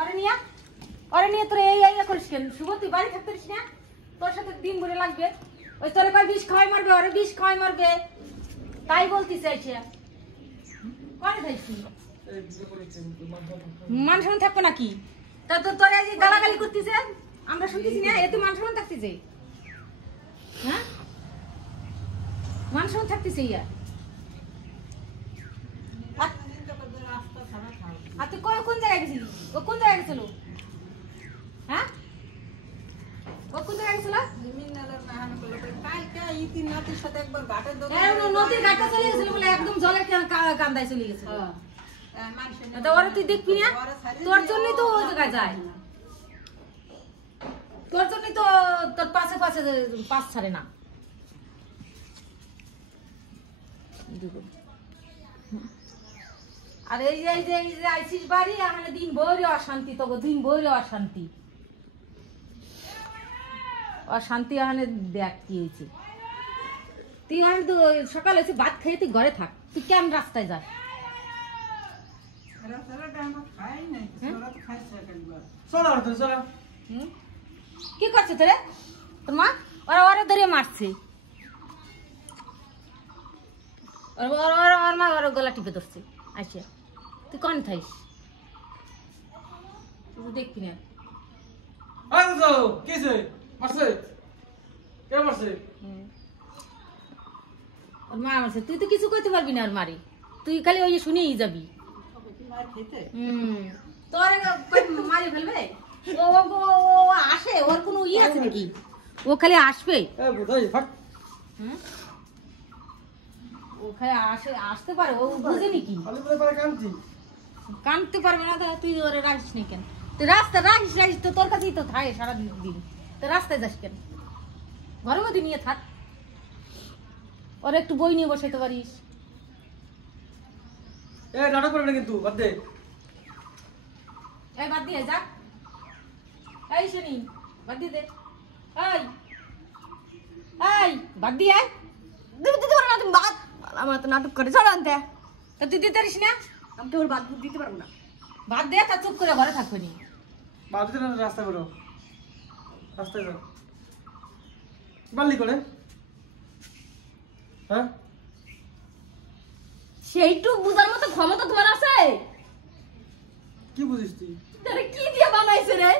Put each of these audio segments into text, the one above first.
অরে নিয়ে তোর এই করিস কেন? শুভ তুই বাড়ি থাকতে পারিস না? তোর সাথে দিন ভরে লাগবে। ওই তোরে কয় বিষ খাওয়াই মারবে, ওরে বিষ খাওয়াই মারবে, তাই বলতে চাইছে। কনে থাকছি মান সম্মান থাকবো নাকি? তা তো তোরে যে গালাগালি করতেছে আমরা শুনতেছি না, এতে মান সম্মান থাকতেছে? হ্যাঁ মান সম্মান থাকতেছে ইয়া? আর তুই কোন জায়গায় গেছিলি? ও কোন জায়গায় গেছিল? হ্যাঁ ও কোন জায়গায় গেছিল? নদীর ঘাটে চলে গেছিল বলে, একদম জলের কান্দায় চলে গেছিল। ওরা তুই দেখবি না? তোর জন্যই তো ওই জায়গায় যায়, তোর জন্যই তো তোর পাশে পাশে পাশ ছাড়ে না। আর এই যে আইসিস বাড়ি, আমাদের দিন ভরে অশান্তি, তোকে দিন ভরে অশান্তি অশান্তি। এখানে দেখ কি হয়েছে। তুই আমি তো সকাল হয়েছে ভাত খেয়ে তুই ঘরে থাক, তুই কেমন রাস্তায় যাস? কি করছে তোরে তোর মা? ওরা ওরা ধরে মারছে, ওর মা ওর গলা টিপে ধরছে। আচ্ছা তুই কন থাইস? তুই দেখবি না? ওর মা মারছে, তুই তো কিছু করতে পারবি না ওর মারি, তুই খালি ওই যে শুনেই যাবি। তোর মারি ফেলবে ও, আসে, ওর কোনো ইয়ে আছে নাকি? ও খালি আসবে, ও খালি আসতে পারে, ও বুঝে নাকি? কানতে পারবে না? তুই ওরে রাখিস নি কেন? তুই রাস্তা রাখিস তো তোর কাছেই তো থাকে সারা দিন, তো রাস্তায় যাস কেন? ঘরের মধ্যে নিয়ে থাক, ওর একটু বই নিয়ে বসাইতে পারিস। নাটক করবে না কিন্তু, বাদ দে। এই বাদ দিয়ে যা, এই শুনি বাদ দিয়ে দে, এই বাদ দিয়ে দিতে পারো না তুমি? বাদ, আমার তো নাটক করে চল আনতে। তা তুই দিতে পারিস না? আমি তো ওর বাদ দিতে পারবো না। বাদ দে, তা চুপ করে ঘরে থাকবো নি। বাদ দিতে না, রাস্তা করো, রাস্তায় যাও। বাল্লি করে হ্যাঁ, সেইটুক বুঝার মতো ক্ষমতা তোমার আছে? কি বুঝিস তুই? কি দিয়ে বানাইছে রে?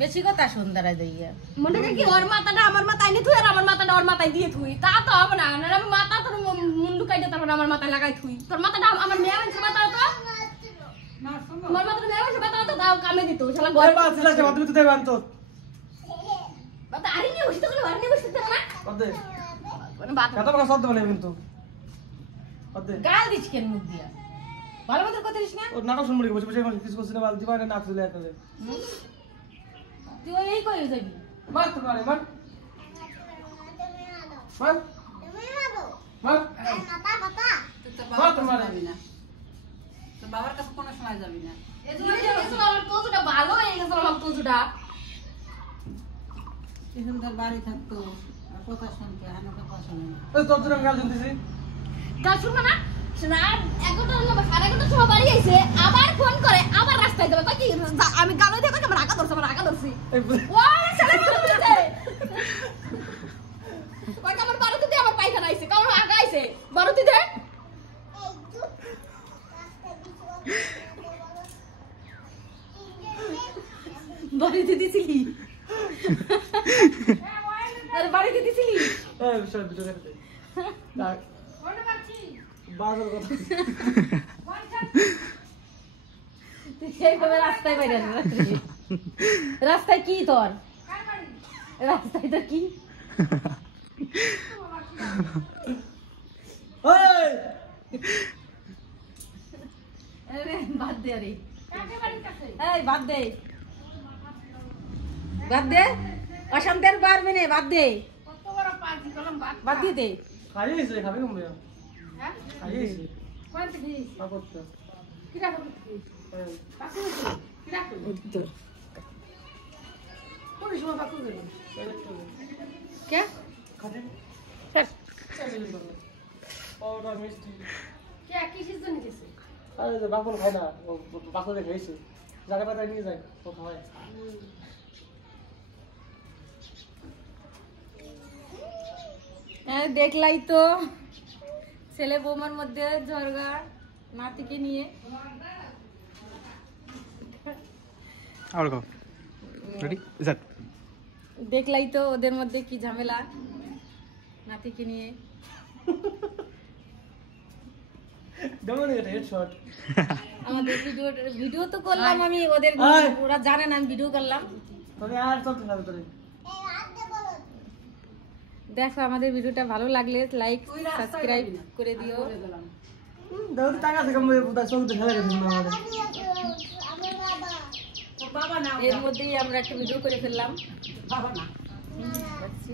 বেশি কথা সুন্দর দিয়ে মনে কি ওর মাথাটা আমার মাথায় নিয়ে থুই, আর আমার মাথাটা ওর মাথায় দিয়ে থুই, তা তো হবে না। আমি মাথা তোর মুন্ডু কাইটা তারপর আমার মাথায় লাগাই থুই। তোর মাথাটা আমার মেয়ে মানুষের মাথা হতো, আমার মাথাটা মেয়ে মানুষের মাথা হতো, তাও কামে দিত। শালা ঘরে পাঁচ লাখ টাকা তুমি তো দেবে আনতো। বাবা আরে নিয়ে বসতে গেলে আর নিয়ে বসতে দেব না। বাদ দে, মানে বাদ কত বড় শব্দ বলে কিন্তু। বাদ দে, গাল দিছ কেন মুখ দিয়া? ভালো মতো কথা দিস না। ও নাটক শুনবি বসে বসে কিছু করছিস না, বাল দিবা না, নাক তুলে একালে তুই এই কই যাবি? মার তো মার, মার মার মার, তুই তো বাবার কাছে যাবি না, তো বাবার কাছে কোনো সময় যাবি না। আমার তোজুটা ভালো হয়ে গেছে, আমার তোজুটা কি সুন্দর বাড়ি থাকতো, আর কথা শুনতে, হানো কথা শুনে না। ওই তোর জন্য গাল শুনতেছি। গাল শুনবে না? রাত 11টা বা 11:30 সময় বাড়ি আইছে, আবার ফোন করে, আবার রাস্তায় যাবে। কই কি আমি গালই দিয়ে কই আমার রাগা ধরছি। ও শালা মাথা তুলছে, কই আমার বারুতি দিয়ে আমার পায়খানা আইছে, কারণ আগা আইছে বারুতি দে। বাড়িতে দিছিলি? আরে বাড়িতে দিছিলি? এই সব ভিডিও দেখতে ডাক কোনে মারছি? বাজার কথা তুই সেইভাবে রাস্তায় বাইরে রাস্তায় কি তোর? রাস্তায় তো কি? আরে বাদ দে, আরে এই বাদ দে, বাদ দে, অশান্তের পারবে না, বাদ দে, বাদ দিয়ে দে। খাইয়েছে, খাবে কম ভাইয়া? হ্যাঁ খাইয়েছে কোন থেকে পাপড়টা কি রাখো? পাকু কি রাখো? কোন সময় পাকু গেল? কে খাতে হ্যাঁ চাইলে ওটা মিষ্টি কে কিসের জন্য গেছে আরে যে বাকুল খায় না ও বাকুলে খাইছে জায়গা পাতা নিয়ে যায় ও খায় হ্যাঁ দেখলাই তো ছেলে বৌমার মধ্যে ঝগড়া নাতিকে নিয়ে আর গো রেডি স্যার দেখলাই তো ওদের মধ্যে কি ঝামেলা নাতিকে নিয়ে ডবল হেডশট আমাদের ভিডিও তো করলাম আমি ওদের ওরা জানে না আমি ভিডিও করলাম তোকে আর চলতে হবে তোরে দেখো আমাদের ভিডিওটা ভালো লাগলে লাইক সাবস্ক্রাইব করে দিও দাও টাকা থেকে মই বুদা সব ঢেলে গেছে আমাদের বাবা না এর মধ্যেই আমরা একটা ভিডিও করে ফেললাম বাবা না বাচ্চি।